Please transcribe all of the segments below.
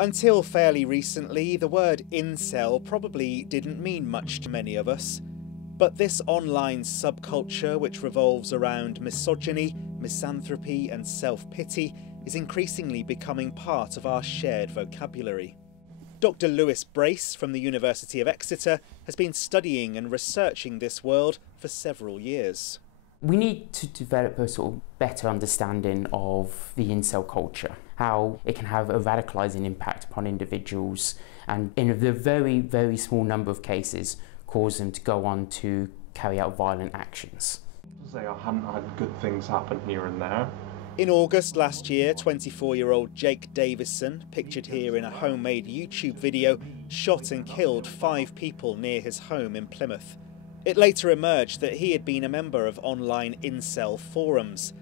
Until fairly recently, the word incel probably didn't mean much to many of us. But this online subculture, which revolves around misogyny, misanthropy and self-pity, is increasingly becoming part of our shared vocabulary. Dr. Lewis Brace from the University of Exeter has been studying and researching this world for several years. We need to develop a sort of better understanding of the incel culture, how it can have a radicalising impact upon individuals and in a very, very small number of cases cause them to go on to carry out violent actions. I haven't had good things happen here and there. In August last year, 24-year-old Jake Davison, pictured here in a homemade YouTube video, shot and killed 5 people near his home in Plymouth. It later emerged that he had been a member of online incel forums.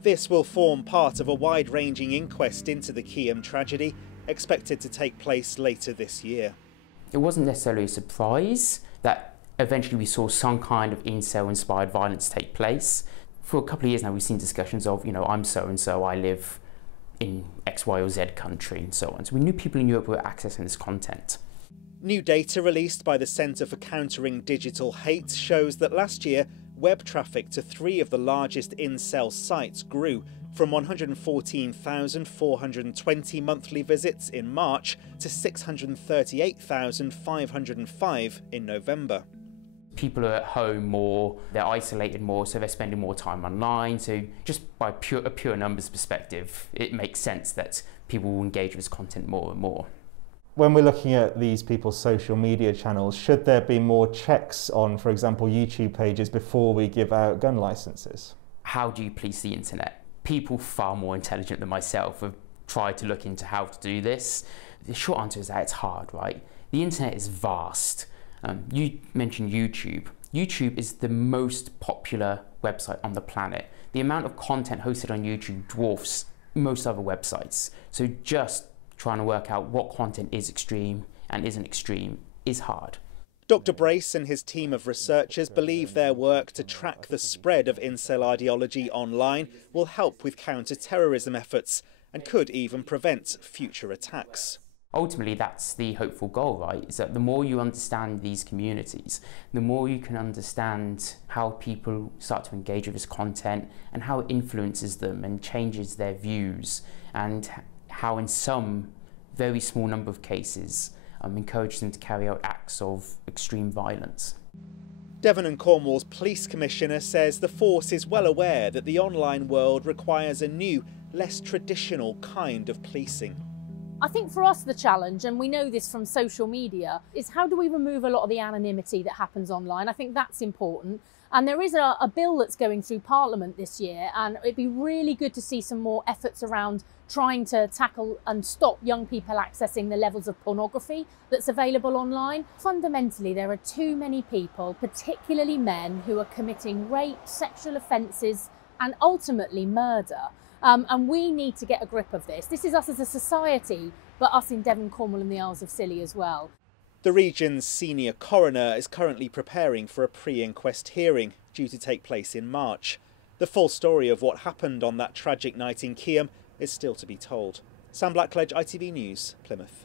This will form part of a wide-ranging inquest into the Keyham tragedy, expected to take place later this year. It wasn't necessarily a surprise that eventually we saw some kind of incel-inspired violence take place. For a couple of years now we've seen discussions of, I'm so-and-so, I live in X, Y or Z country and so on. So we knew people in Europe were accessing this content. New data released by the Centre for Countering Digital Hate shows that last year, web traffic to 3 of the largest incel sites grew from 114,420 monthly visits in March to 638,505 in November. People are at home more, they're isolated more, so they're spending more time online. So just by a pure numbers perspective, it makes sense that people will engage with this content more and more. When we're looking at these people's social media channels, should there be more checks on, for example, YouTube pages before we give out gun licenses? How do you police the internet? People far more intelligent than myself have tried to look into how to do this. The short answer is that it's hard, right? The internet is vast. You mentioned YouTube. YouTube is the most popular website on the planet. The amount of content hosted on YouTube dwarfs most other websites. So just trying to work out what content is extreme and isn't extreme is hard. Dr. Brace and his team of researchers believe their work to track the spread of incel ideology online will help with counter-terrorism efforts and could even prevent future attacks. Ultimately, that's the hopeful goal, right? Is that the more you understand these communities, the more you can understand how people start to engage with this content and how it influences them and changes their views, and how in some very small number of cases encourages them to carry out acts of extreme violence. Devon and Cornwall's police commissioner says the force is well aware that the online world requires a new, less traditional kind of policing. I think for us the challenge, and we know this from social media, is how do we remove a lot of the anonymity that happens online? I think that's important. And there is a bill that's going through Parliament this year, and it'd be really good to see some more efforts around trying to tackle and stop young people accessing the levels of pornography that's available online. Fundamentally, there are too many people, particularly men, who are committing rape, sexual offences and ultimately murder. And we need to get a grip of this. This is us as a society, but us in Devon, Cornwall and the Isles of Scilly as well. The region's senior coroner is currently preparing for a pre-inquest hearing due to take place in March. The full story of what happened on that tragic night in Keyham is still to be told. Sam Blackledge, ITV News, Plymouth.